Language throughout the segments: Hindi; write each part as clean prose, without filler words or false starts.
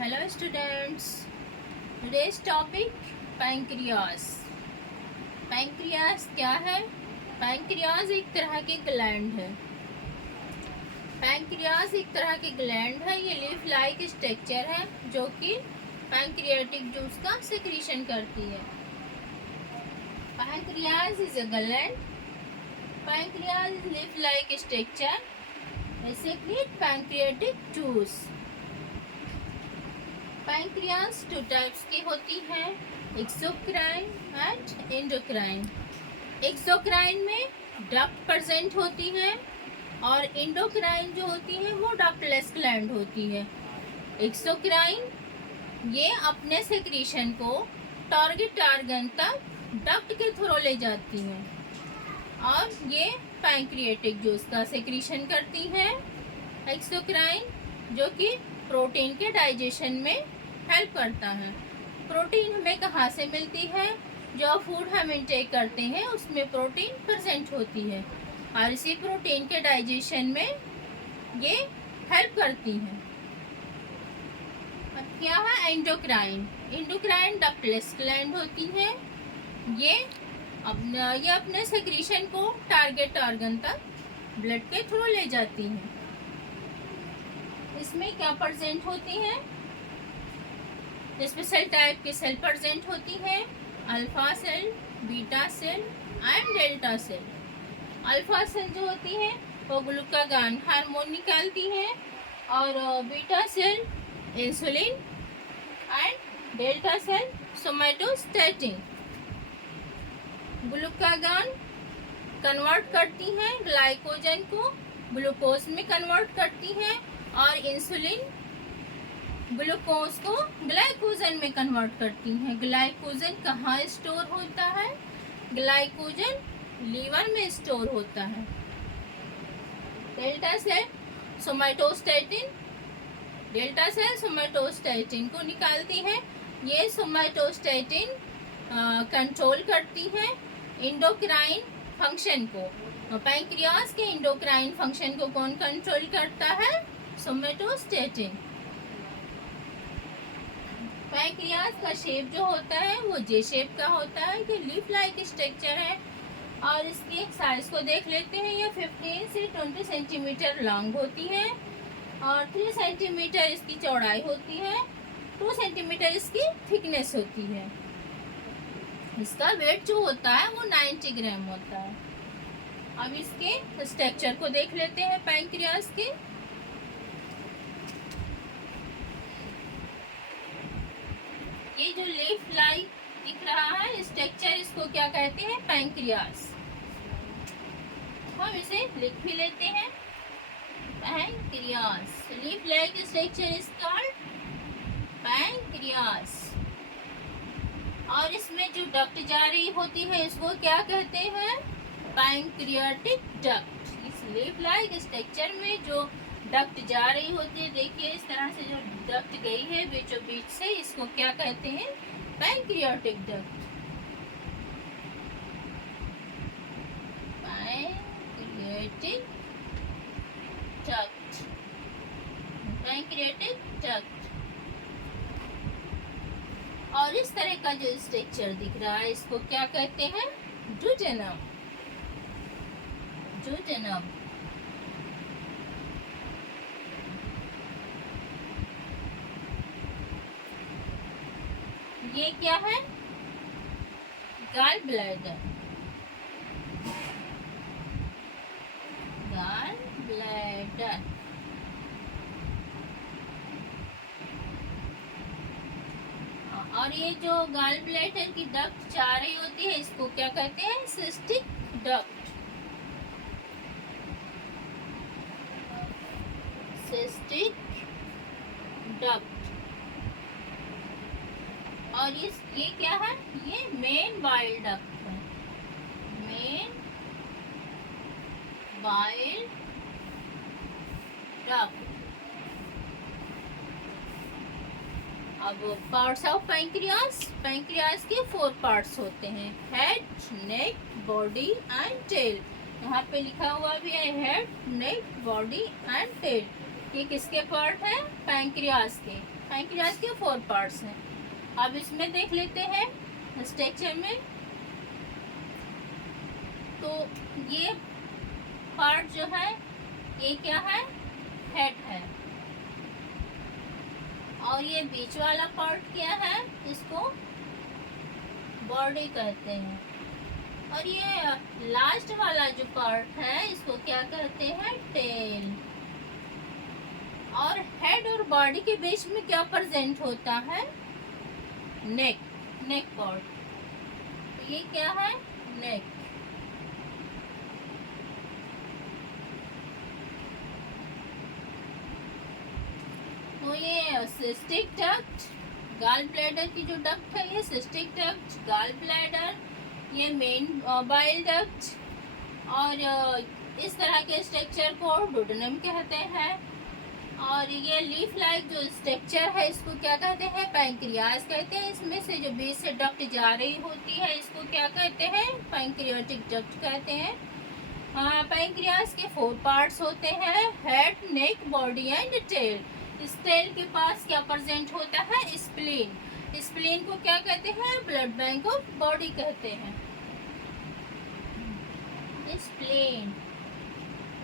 Hello students. Today's topic pancreas. Pancreas क्या है? पैंक्रियास एक तरह के ग्लैंड है. पैंक्रियास एक तरह के ग्लैंड है. ये लीफ लाइक स्ट्रक्चर है जो कि पैंक्रियाटिक जूस का सिक्रीशन करती है. Pancreas is a gland. Pancreas is leaf like structure. They secrete pancreatic juice. Pancreas two types की होती है, एक्सोक्राइन एंड एंडोक्राइन. एक्सोक्राइन में डक्ट प्रेजेंट होती है और एंडोक्राइन जो होती है वो डक्टलेस ग्लैंड होती है. एक्सोक्राइन ये अपने सेक्रीशन को टारगेट ऑर्गन तक डक्ट के थ्रू ले जाती है और ये पैंक्रियाटिक जूस का सेक्रीशन करती है. एक्सोक्राइन जो कि प्रोटीन के डाइजेशन में हेल्प करता है. प्रोटीन हमें कहाँ से मिलती है? जो फूड हम इंटेक करते हैं उसमें प्रोटीन प्रेजेंट होती है और इसी प्रोटीन के डाइजेशन में ये हेल्प करती है. अब क्या है एंडोक्राइन? एंडोक्राइन डक्टलेस ग्लैंड होती है. ये अपने सेक्रीशन को टारगेट ऑर्गन तक ब्लड के थ्रू ले जाती है. इसमें क्या प्रेजेंट होती है? इसमें सेल टाइप की सेल प्रेजेंट होती है, alpha cell, beta cell and delta cell. Alpha cell जो होती है वो ग्लूकागॉन हार्मोन निकालती है और beta cell insulin and delta cell somatostatin. Glucagon convert करती है ग्लाइकोजन को ग्लूकोज में कन्वर्ट करती है और इंसुलिन ग्लूकोज को ग्लाइकोजन में कन्वर्ट करती है. ग्लाइकोजन कहाँ स्टोर होता है? ग्लाइकोजन लीवर में स्टोर होता है. डेल्टा सेल सोमैटोस्टैटिन को निकालती है. ये सोमैटोस्टैटिन कंट्रोल करती है एंडोक्राइन फंक्शन को. पैंक्रियास के एंडोक्राइन फंक्शन को कौन कंट्रोल करता है? सोमैटोस्टैटिन. पैंक्रियास का शेप जो होता है वो जे शेप का होता है. ये लीफ लाइक स्ट्रक्चर है और इसकी एक साइज को देख लेते हैं. ये 15 से 20 सेंटीमीटर लॉन्ग होती है और 3 सेंटीमीटर इसकी चौड़ाई होती है. 2 सेंटीमीटर इसकी थिकनेस होती है. इसका वेट जो होता है वो 90 ग्राम होता है. अब इसके स्ट्रक्चर को देख लेते हैं पैंक्रियास के. ये जो लीफ लाइक दिख रहा है स्ट्रक्चर, इसको क्या कहते हैं? पैंक्रियास. हम इसे लिख भी लेते हैं. Pancreas leaf like structure is called pancreas. और इसमें जो डक्ट जा रही होती है इसको क्या कहते हैं? Pancreatic duct. इस लीफ लाइक स्ट्रक्चर में जो डक्ट जा रही होती है, देखिए इस तरह से जो डक्ट गई है बीचों बीच से, इसको क्या कहते हैं? Pancreatic duct. Pancreatic duct. Pancreatic duct. और इस तरह का जो स्ट्रक्चर दिख रहा है इसको क्या कहते हैं? ड्यूडेनम. ड्यूडेनम. ये क्या है? Gall bladder. Gall bladder. और ये जो गॉल ब्लैडर की डक्ट जा रही होती है इसको क्या कहते हैं? Cystic duct. Cystic duct. और ये क्या है? ये मेन बाइल डक्ट है. Main bile duct. अब पार्ट्स ऑफ पैंक्रियास. पैंक्रियास के 4 पार्ट्स होते हैं, head, neck, body and tail. यहाँ पे लिखा हुआ भी है head, neck, body and tail. ये किसके पार्ट है? पैंक्रियास के. पैंक्रियाज के 4 पार्ट्स हैं। अब इसमें देख लेते हैं स्ट्रक्चर में। तो ये पार्ट जो है ये क्या है, हेड है, और ये बीच वाला पार्ट क्या है, इसको बॉडी कहते हैं, और ये लास्ट वाला जो पार्ट है इसको क्या कहते हैं, टेल। और हेड और बॉडी के बीच में क्या प्रेजेंट होता है, नेक पार्ट। ये क्या है, नेक। तो ये सिस्टिक डक्ट, गाल ब्लैडर की जो डक्ट है ये सिस्टिक डक्ट, गाल ब्लैडर, ये मेन बाइल डक्ट, और इस तरह के स्ट्रक्चर को डुडेनम कहते हैं। और ये लीफ लाइक जो स्ट्रक्चर है इसको क्या कहते हैं, पैंक्रियाज कहते हैं। इसमें से जो बीच से डक्ट जा रही होती है इसको क्या कहते हैं, पैंक्रियाटिक डक्ट कहते हैं। पैंक्रियाज के 4 पार्ट्स होते हैं, head, neck, body and tail. इस टेल के पास क्या प्रेजेंट होता है, स्प्लीन। स्प्लीन को क्या कहते हैं, ब्लड बैंक ऑफ बॉडी कहते हैं। स्प्लीन,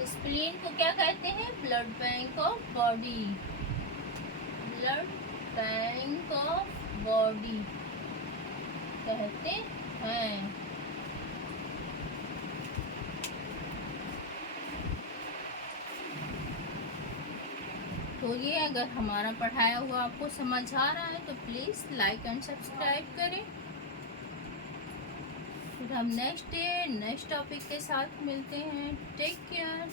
स्प्लीन को क्या कहते हैं, blood bank of body, blood bank of body कहते हैं। तो ये अगर हमारा पढ़ाया हुआ आपको समझ आ रहा है तो प्लीज़ लाइक एंड सब्सक्राइब करें। फिर हम नेक्स्ट टॉपिक के साथ मिलते हैं। Take care.